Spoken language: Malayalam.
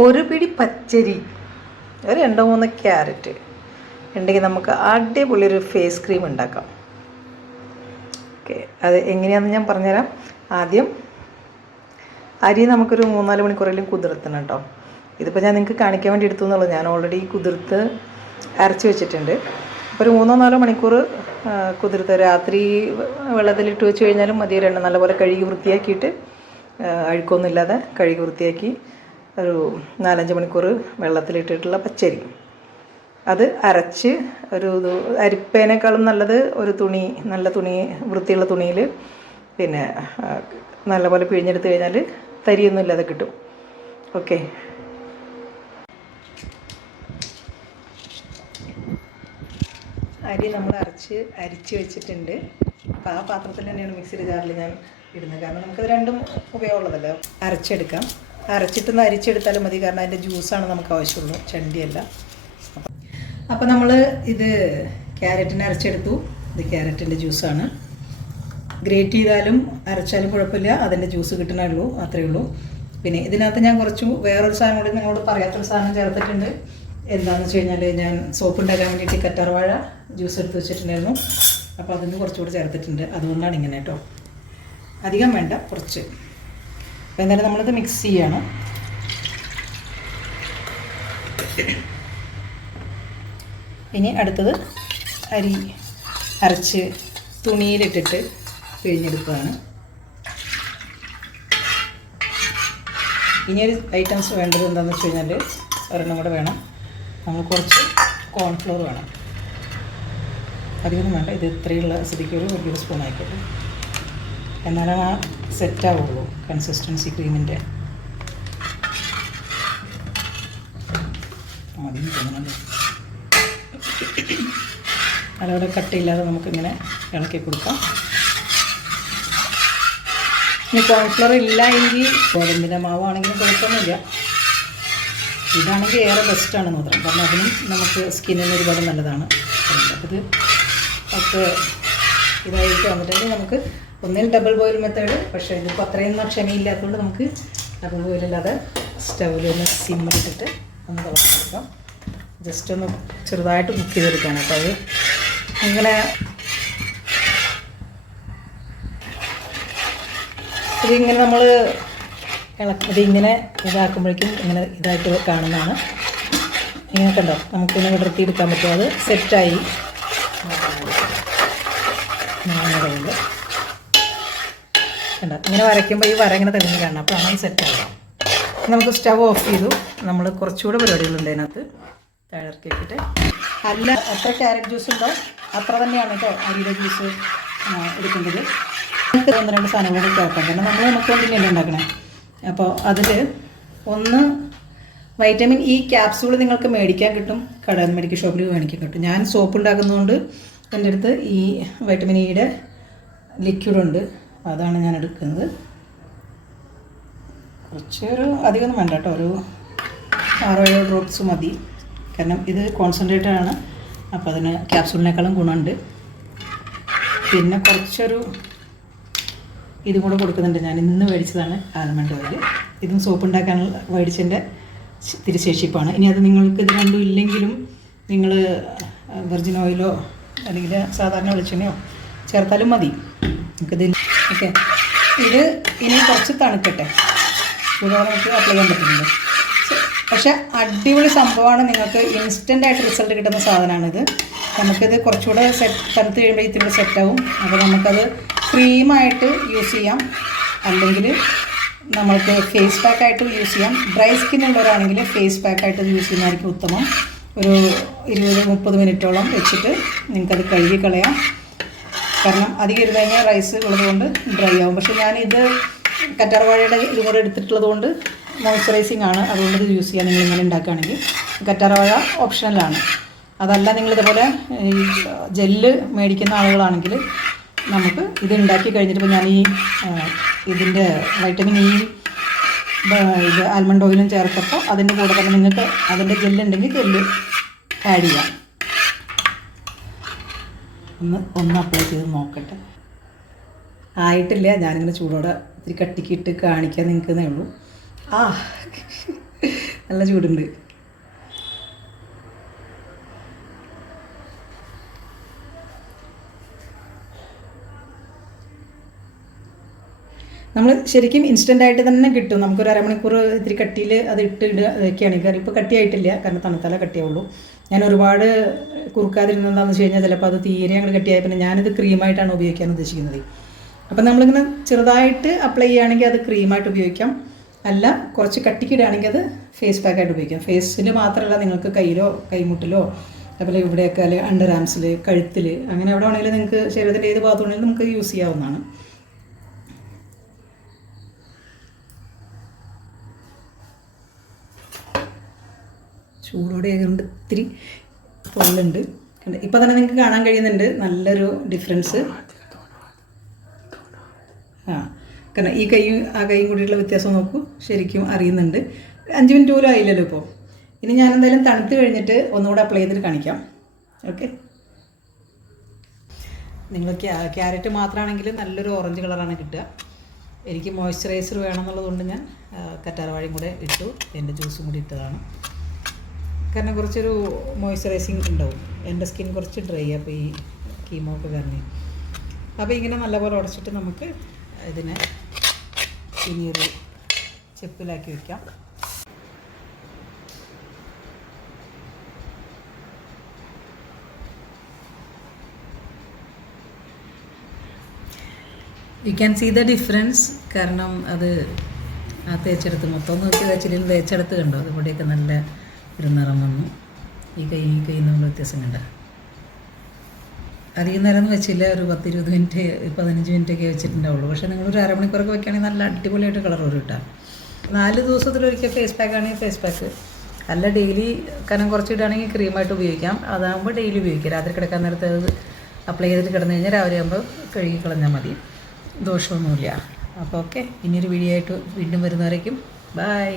ഒരു പിടി പച്ചരി ഒരു രണ്ടോ മൂന്ന് ക്യാരറ്റ് ഉണ്ടെങ്കിൽ നമുക്ക് അടിപൊളി ഒരു ഫേസ് ക്രീം ഉണ്ടാക്കാം. ഓക്കെ അത് എങ്ങനെയാണെന്ന് ഞാൻ പറഞ്ഞുതരാം. ആദ്യം അരി നമുക്കൊരു മൂന്നാൽ മണിക്കൂറെങ്കിലും കുതിർത്തണം കേട്ടോ. ഇതിപ്പോൾ ഞാൻ നിങ്ങൾക്ക് കാണിക്കാൻ വേണ്ടി എടുത്തു ഞാൻ ഓൾറെഡി കുതിർത്ത് അരച്ച് വെച്ചിട്ടുണ്ട്. അപ്പോൾ ഒരു മൂന്നോ നാലോ മണിക്കൂർ കുതിർത്ത് രാത്രി വെള്ളത്തിലിട്ട് വെച്ച് കഴിഞ്ഞാലും മതി. നല്ലപോലെ കഴുകി വൃത്തിയാക്കിയിട്ട് അഴുക്കൊന്നുമില്ലാതെ കഴുകി വൃത്തിയാക്കി ഒരു നാലഞ്ച് മണിക്കൂർ വെള്ളത്തിലിട്ടിട്ടുള്ള പച്ചരി. അത് അരച്ച് ഒരു അരിപ്പേനേക്കാളും നല്ലത് ഒരു തുണി നല്ല തുണി വൃത്തിയുള്ള തുണിയിൽ പിന്നെ നല്ലപോലെ പിഴിഞ്ഞെടുത്ത് കഴിഞ്ഞാൽ തരിയൊന്നും ഇല്ലാതെ കിട്ടും. ഓക്കെ. അരി നമ്മൾ അരച്ച് അരിച്ച് വെച്ചിട്ടുണ്ട്. അപ്പോൾ ആ പാത്രത്തിൽ തന്നെയാണ് മിക്സിയുടെ ജാറിൽ ഞാൻ ഇടുന്നത്. കാരണം നമുക്കത് രണ്ടും ഉപയോഗമുള്ളതല്ലോ? അരച്ചെടുക്കാം. അരച്ചിട്ടൊന്ന് അരിച്ചെടുത്താലും മതി കാരണം അതിന്റെ ജ്യൂസാണ് നമുക്ക് ആവശ്യമുള്ളൂ ചണ്ടിയല്ല. അപ്പോൾ നമ്മൾ ഇത് ക്യാരറ്റിനെ അരച്ചെടുത്തു. ഇത് ക്യാരറ്റിന്റെ ജ്യൂസാണ്. ഗ്രേറ്റ് ചെയ്താലും അരച്ചാലും കുഴപ്പമില്ല അതിന്റെ ജ്യൂസ് കിട്ടണേ ഉള്ളൂ അത്രയേ ഉള്ളൂ. പിന്നെ ഇതിനകത്ത് ഞാൻ കുറച്ച് വേറൊരു സാധനം കൂടി നിങ്ങളോട് പറയാത്തൊരു സാധനം ചേർത്തിട്ടുണ്ട്. എന്താണെന്ന് വെച്ച് കഴിഞ്ഞാൽ ഞാൻ സോപ്പ് ഉണ്ടാക്കാൻ വേണ്ടിയിട്ട് കറ്റാർവാഴ ജ്യൂസ് എടുത്ത് വെച്ചിട്ടുണ്ടായിരുന്നു. അപ്പോൾ അതിന് കുറച്ചുകൂടി ചേർത്തിട്ടുണ്ട്. അതുകൊണ്ടാണ് ഇങ്ങനെ കേട്ടോ. അധികം വേണ്ട കുറച്ച്. അപ്പോൾ എന്തായാലും നമ്മളിത് മിക്സ് ചെയ്യണം. ഇനി അടുത്തത് അരി അരച്ച് തുണിയിലിട്ടിട്ട് പിഴിഞ്ഞെടുക്കുകയാണ്. ഇനി ഒരു ഐറ്റംസ് വേണ്ടത് എന്താണെന്ന് വെച്ച് കഴിഞ്ഞാൽ ഒരെണ്ണം കൂടെ വേണം. നമ്മൾ കുറച്ച് കോൺഫ്ലോർ വേണം. അധികമൊന്നും വേണ്ട. ഇത് ഇത്രയുള്ള സ്ഥിതിക്ക് ഒരു വലിയൊരു സ്പൂൺ ആയിക്കോട്ടെ. എന്നാലാണ് ആ സെറ്റ് ആവുള്ളൂ. കൺസിസ്റ്റൻസി ക്രീമിന്റെ മതി തോന്നുന്നുണ്ട്. അതവിടെ കട്ടിയില്ലാതെ നമുക്കിങ്ങനെ ഇളക്കി കൊടുക്കാം. ഇനി കോൺഫ്ലവർ ഇല്ല എങ്കിൽ ഗോതമ്പിന്റെ മാവാണെങ്കിലും കുഴപ്പമൊന്നുമില്ല. ഇതാണെങ്കിൽ ഏറെ ബെസ്റ്റാണ് മാത്രം. കാരണം അതിനും നമുക്ക് സ്കിന്നിന് ഒരുപാട് നല്ലതാണ്. അപ്പോൾ ഇത് ഒക്കെ ഇതായിട്ട് വന്നിട്ടുണ്ടെങ്കിൽ നമുക്ക് ഒന്നിൽ ഡബിൾ ബോയിൽ മെത്തേഡ് പക്ഷേ ഇതിപ്പോൾ അത്രയൊന്നും ക്ഷമയില്ലാത്തതുകൊണ്ട് നമുക്ക് ഡബിൾ ബോയിലല്ലാതെ സ്റ്റൗവിൽ ഒന്ന് സിമ്മിലിട്ടിട്ട് ഒന്ന് തിളച്ച് കൊടുക്കാം ജസ്റ്റ് ഒന്ന് ചെറുതായിട്ട് കുക്ക് ചെയ്തെടുക്കാണ്. അപ്പോൾ അത് ഇങ്ങനെ ഇതിങ്ങനെ നമ്മൾ ഇതിങ്ങനെ ഇതാക്കുമ്പോഴേക്കും ഇങ്ങനെ ഇതായിട്ട് കാണുന്നതാണ്. ഇങ്ങനെ കണ്ടോ? നമുക്കിങ്ങനെ വിടർത്തിയെടുക്കാൻ പറ്റും. അത് സെറ്റായി കണ്ടോ. ഇങ്ങനെ വരയ്ക്കുമ്പോൾ ഈ വര ഇങ്ങനെ തെളിഞ്ഞ് കാണണം. അപ്പോൾ അങ്ങനെ സെറ്റ് ആവാം നമുക്ക് സ്റ്റവ് ഓഫ് ചെയ്തു. നമ്മൾ കുറച്ചുകൂടെ പരിപാടികളുണ്ട് അതിനകത്ത്. തയ്യാറാക്കി വെച്ചിട്ട് അല്ല എത്ര ക്യാരറ്റ് ജ്യൂസ് ഉണ്ടോ? അത്ര തന്നെയാണ് കേട്ടോ അരിയുടെ ജ്യൂസ് എടുക്കേണ്ടത്. നമുക്ക് ഒന്ന് രണ്ട് കൂടി ചേർക്കാം. കാരണം നമ്മൾ നമുക്ക് വേണ്ടി തന്നെയല്ലേ ഉണ്ടാക്കണേ. അപ്പോൾ അതിൽ ഒന്ന് വൈറ്റമിൻ ഇ ക്യാപ്സൂൾ നിങ്ങൾക്ക് മേടിക്കാൻ കിട്ടും. കട മെഡിക്കൽ ഷോപ്പിൽ മേടിക്കാൻ കിട്ടും. ഞാൻ സോപ്പ് ഉണ്ടാക്കുന്നതുകൊണ്ട് എന്റെ അടുത്ത് ഈ വൈറ്റമിൻ ഇയുടെ ലിക്വിഡുണ്ട് അതാണ് ഞാൻ എടുക്കുന്നത്. കുറച്ചൊരു അധികമൊന്നും വേണ്ട കേട്ടോ. ഒരു ആറോ ഏഴോ ഡ്രോപ്സ് മതി. കാരണം ഇത് കോൺസെൻട്രേറ്റഡ് ആണ്. അപ്പോൾ അതിന് ക്യാപ്സൂളിനേക്കാളും ഗുണമുണ്ട്. പിന്നെ കുറച്ചൊരു ഇതും കൂടെ കൊടുക്കുന്നുണ്ട്. ഞാൻ ഇന്ന് മേടിച്ചതാണ് ആൽമണ്ട് ഓയിൽ ഇതും സോപ്പ് ഉണ്ടാക്കാനുള്ള മേടിച്ചതിന്റെ തിരിശേഷിപ്പാണ്. ഇനി അത് നിങ്ങൾക്ക് ഇത് രണ്ടും ഇല്ലെങ്കിലും നിങ്ങൾ വെർജിൻ ഓയിലോ അല്ലെങ്കിൽ സാധാരണ വെളിച്ചെണ്ണയോ ചേർത്താലും മതി. നമുക്കിത് ഓക്കെ. ഇത് ഇനി കുറച്ച് തണുക്കട്ടെ. ചൂടോടെ നമുക്ക് അപ്ലൈ ചെയ്യാൻ പറ്റുന്നുണ്ട്. പക്ഷേ അടിപൊളി സംഭവമാണ്. നിങ്ങൾക്ക് ഇൻസ്റ്റന്റ് ആയിട്ട് റിസൾട്ട് കിട്ടുന്ന സാധനമാണിത് നമുക്കിത് കുറച്ചുകൂടെ സെറ്റ് തണുത്ത് കഴിയുമ്പോൾ ഇത്തിരി സെറ്റാവും അപ്പോൾ നമുക്കത് ക്രീമായിട്ട് യൂസ് ചെയ്യാം. അല്ലെങ്കിൽ നമ്മൾക്ക് ഫേസ് പാക്കായിട്ട് യൂസ് ചെയ്യാം. ഡ്രൈ സ്കിൻ ഉള്ളവരാണെങ്കിൽ ഫേസ് പാക്കായിട്ട് യൂസ് ചെയ്യുന്നതായിരിക്കും ഉത്തമം. ഒരു ഇരുപത് മുപ്പത് മിനിറ്റോളം വെച്ചിട്ട് നിങ്ങൾക്കത് കഴുകി കളയാം. കാരണം അധികം ഇരുന്ന് കഴിഞ്ഞാൽ റൈസ് ഉള്ളതുകൊണ്ട് ഡ്രൈ ആവും. പക്ഷേ ഞാനിത് കറ്റാർവാഴയുടെ ഇതും കൂടെ എടുത്തിട്ടുള്ളത് കൊണ്ട് മോയ്സ്ചറൈസിങ് ആണ്. അതുകൊണ്ട് ഇത് യൂസ് ചെയ്യാൻ നിങ്ങൾ ഇങ്ങനെ ഉണ്ടാക്കുകയാണെങ്കിൽ കറ്റാർവാഴ ഓപ്ഷണലാണ് അതല്ല നിങ്ങളിതുപോലെ ഈ ജെല്ല് മേടിക്കുന്ന ആളുകളാണെങ്കിൽ നമുക്ക് ഇത് ഉണ്ടാക്കി കഴിഞ്ഞിട്ട് ഞാൻ ഈ ഇതിന്റെ വൈറ്റമിൻ ഇ ഇത് ആൽമണ്ട് ഓയിലും ചേർത്തപ്പോൾ അതിന്റെ കൂടെ തന്നെ നിങ്ങൾക്ക് അതിന്റെ ജെല്ലുണ്ടെങ്കിൽ ജെല്ല് ആഡ് ചെയ്യാം. ഒന്ന് ഒന്ന് അപ്ലൈ ചെയ്ത് നോക്കട്ടെ. ആയിട്ടില്ല ഞാനിങ്ങനെ ചൂടോടെ ഇത്തിരി കട്ടിക്കിട്ട് കാണിക്കാൻ നിൽക്കുന്നേ ഉള്ളൂ. ആ നല്ല ചൂടുണ്ട്. നമ്മൾ ശരിക്കും ഇൻസ്റ്റന്റ് ആയിട്ട് തന്നെ കിട്ടും. നമുക്കൊരു അരമണിക്കൂർ ഇത്തിരി കട്ടിയിൽ അത് ഇട്ട് ഇടുക കാരണം ഇപ്പോൾ കട്ടിയായിട്ടില്ല. കാരണം തണുത്തല കട്ടിയാവുള്ളൂ. ഞാൻ ഒരുപാട് കുറുക്കാതിരുന്നതാണെന്ന് വെച്ച് കഴിഞ്ഞാൽ ചിലപ്പോൾ അത് തീരെ അങ്ങോട്ട് കെട്ടിയായി പിന്നെ ഞാനിത് ക്രീമായിട്ടാണ് ഉപയോഗിക്കാൻ ഉദ്ദേശിക്കുന്നത്. അപ്പം നമ്മളിങ്ങനെ ചെറുതായിട്ട് അപ്ലൈ ചെയ്യുകയാണെങ്കിൽ അത് ക്രീമായിട്ട് ഉപയോഗിക്കാം. അല്ല കുറച്ച് കട്ടിക്കിടുകയാണെങ്കിൽ അത് ഫേസ് പാക്കായിട്ട് ഉപയോഗിക്കാം. ഫേസിൽ മാത്രമല്ല നിങ്ങൾക്ക് കയ്യിലോ കൈമുട്ടിലോ അതുപോലെ ഇവിടെയൊക്കെ അല്ലെങ്കിൽ അണ്ടർ ആംസിൽ കഴുത്തിൽ അങ്ങനെ എവിടെ വേണമെങ്കിലും നിങ്ങൾക്ക് ശരീരത്തിന്റെ ഏത് ഭാഗത്തുണ്ടെങ്കിലും നമുക്ക് യൂസ് ചെയ്യാവുന്നതാണ്. ചൂടോടെ ആയതുകൊണ്ട് ഇത്തിരി പൊള്ളുണ്ട്? ഇപ്പം തന്നെ നിങ്ങൾക്ക് കാണാൻ കഴിയുന്നുണ്ട് നല്ലൊരു ഡിഫറൻസ് ആ കാരണം ഈ കൈയും ആ കൈയും കൂടിയിട്ടുള്ള വ്യത്യാസം നോക്കൂ. ശരിക്കും അറിയുന്നുണ്ട്. അഞ്ച് മിനിറ്റ് പോലും ആയില്ലല്ലോ ഇപ്പോൾ ഇനി ഞാൻ എന്തായാലും തണുത്ത് കഴിഞ്ഞിട്ട് ഒന്നുകൂടെ അപ്ലൈ ചെയ്തിട്ട് കാണിക്കാം. ഓക്കെ നിങ്ങൾ ക്യാരറ്റ് മാത്രമാണെങ്കിൽ നല്ലൊരു ഓറഞ്ച് കളറാണ് കിട്ടുക. എനിക്ക് മോയ്സ്ചറൈസർ വേണമെന്നുള്ളതുകൊണ്ട് ഞാൻ ആ, കറ്റാർവാഴയും കൂടെ ഇട്ടു. എന്റെ ജ്യൂസും കൂടി ഇട്ടതാണ്. കാരണം കുറച്ചൊരു മോയ്സ്ചറൈസിങ് ഉണ്ടാവും. എന്റെ സ്കിൻ കുറച്ച് ഡ്രൈ അപ്പോൾ ഈ കീമോ ഒക്കെ കാരണം. അപ്പോൾ ഇങ്ങനെ നല്ലപോലെ ഉടച്ചിട്ട് നമുക്ക് ഇതിനെ ഇനിയൊരു ചെപ്പിലാക്കി വയ്ക്കാം you can see the difference കാരണം അത് ആ തേച്ചെടുത്ത് മൊത്തം നോക്കി തേച്ചിലും തേച്ചെടുത്ത് കണ്ടോ? അതുകൂടെയൊക്കെ നല്ല ഒരു നിറം വന്നു ഈ കൈ ഈ കൈ നമ്മൾ വ്യത്യാസം കണ്ട. അധികം നേരം ഒന്നും വെച്ചില്ല. ഒരു പത്ത് ഇരുപത് മിനിറ്റ് പതിനഞ്ച് മിനിറ്റ് ഒക്കെ വെച്ചിട്ടുണ്ടാവുള്ളൂ. പക്ഷേ നിങ്ങളൊരു അരമണിക്കൂറൊക്കെ വെക്കുകയാണെങ്കിൽ നല്ല അടിപൊളിയായിട്ട് കളർ ഒരു ഇട്ടാൽ നാല് ദിവസത്തിലൊരിക്കൽ ഫേസ് പാക്ക് ആണെങ്കിൽ ഫേസ് പാക്ക് അല്ല ഡെയിലി കനം കുറച്ചിടുകയാണെങ്കിൽ ക്രീമായിട്ട് ഉപയോഗിക്കാം. അതാകുമ്പോൾ ഡെയിലി ഉപയോഗിക്കാം രാത്രി കിടക്കാൻ നേരത്തെ അത് അപ്ലൈ ചെയ്തിട്ട് കിടന്നു കഴിഞ്ഞാൽ രാവിലെ ആകുമ്പോൾ കഴുകി കളഞ്ഞാൽ മതി. ദോഷമൊന്നുമില്ല. അപ്പോൾ ഓക്കെ ഇനിയൊരു വീഡിയോ ആയിട്ട് വീണ്ടും വരുന്നവരേക്കും. ബൈ